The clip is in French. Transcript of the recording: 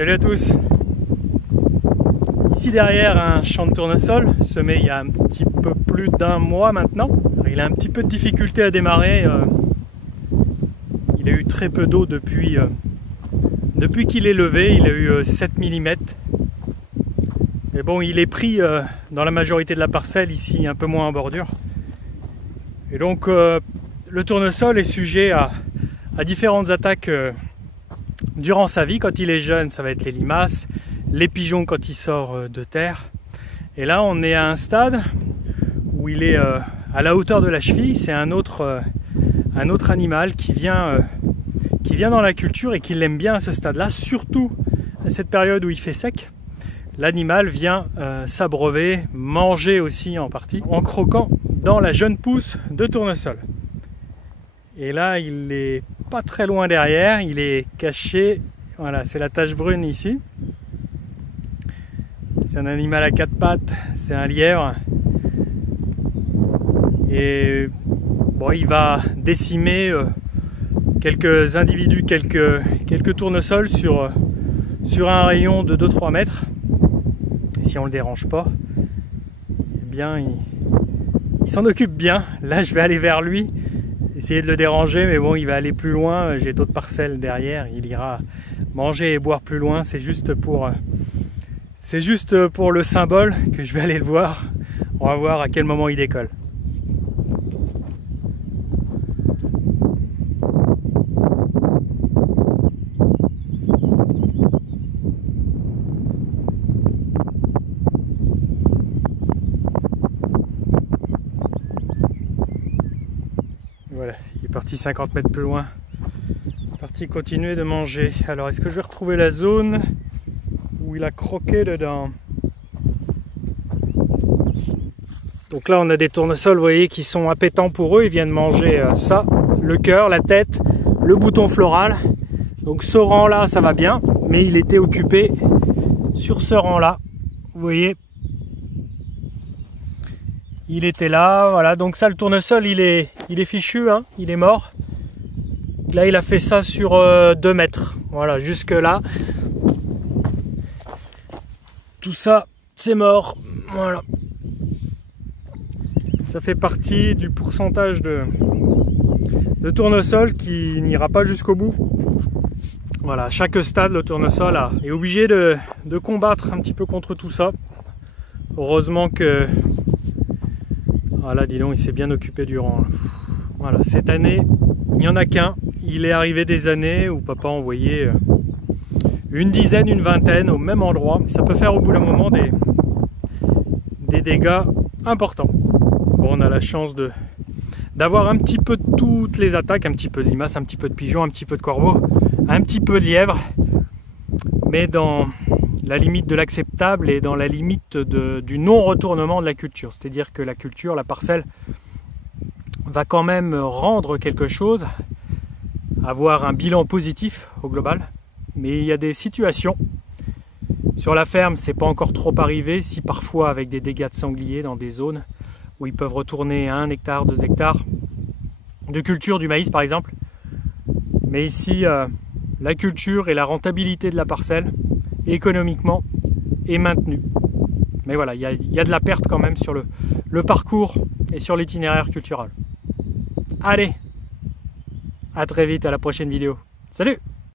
Salut à tous. Ici derrière un champ de tournesol semé il y a un petit peu plus d'un mois maintenant. Il a un petit peu de difficulté à démarrer. Il a eu très peu d'eau depuis qu'il est levé. Il a eu 7 mm. Mais bon, il est pris dans la majorité de la parcelle, ici un peu moins en bordure. Et donc le tournesol est sujet à différentes attaques durant sa vie. Quand il est jeune, ça va être les limaces, les pigeons quand il sort de terre. Et là, on est à un stade où il est à la hauteur de la cheville. C'est un autre animal qui vient dans la culture et qui l'aime bien à ce stade-là, surtout à cette période où il fait sec. L'animal vient s'abreuver, manger aussi en partie, en croquant dans la jeune pousse de tournesol. Et là, il est pas très loin derrière, il est caché. Voilà, c'est la tache brune ici. C'est un animal à quatre pattes, c'est un lièvre. Et bon, il va décimer quelques individus, quelques tournesols sur un rayon de 2-3 mètres. Et si on le dérange pas, eh bien il s'en occupe bien. Là, je vais aller vers lui, essayer de le déranger, mais bon, il va aller plus loin. J'ai d'autres parcelles derrière, il ira manger et boire plus loin. C'est juste pour le symbole que je vais aller le voir. On va voir à quel moment il décolle. Voilà, il est parti 50 mètres plus loin. Il est parti continuer de manger. Alors, est-ce que je vais retrouver la zone où il a croqué dedans? Donc là, on a des tournesols, vous voyez, qui sont appétants pour eux. Ils viennent manger ça, le cœur, la tête, le bouton floral. Donc ce rang-là, ça va bien. Mais il était occupé sur ce rang-là. Vous voyez, il était là, voilà. Donc ça, le tournesol, il est fichu, hein, il est mort. Là, il a fait ça sur 2 mètres. Voilà, jusque là. Tout ça, c'est mort. Voilà. Ça fait partie du pourcentage de tournesol qui n'ira pas jusqu'au bout. Voilà, à chaque stade, le tournesol est obligé de combattre un petit peu contre tout ça. Heureusement que... Voilà, dis donc, il s'est bien occupé du rang. Voilà, cette année, il n'y en a qu'un. Il est arrivé des années où papa envoyait une dizaine, une vingtaine au même endroit. Ça peut faire au bout d'un moment des dégâts importants. Bon, on a la chance d'avoir un petit peu de toutes les attaques, un petit peu de limaces, un petit peu de pigeons, un petit peu de corbeaux, un petit peu de lièvre, mais dans la limite de l'acceptable et dans la limite du non-retournement de la culture. C'est-à-dire que la culture, la parcelle, va quand même rendre quelque chose, avoir un bilan positif au global. Mais il y a des situations. Sur la ferme, c'est pas encore trop arrivé, si parfois avec des dégâts de sangliers dans des zones où ils peuvent retourner à 1 hectare, 2 hectares de culture du maïs par exemple. Mais ici, la culture et la rentabilité de la parcelle, économiquement, est maintenue. Mais voilà, il y a de la perte quand même sur le parcours et sur l'itinéraire culturel. Allez, à très vite, à la prochaine vidéo. Salut!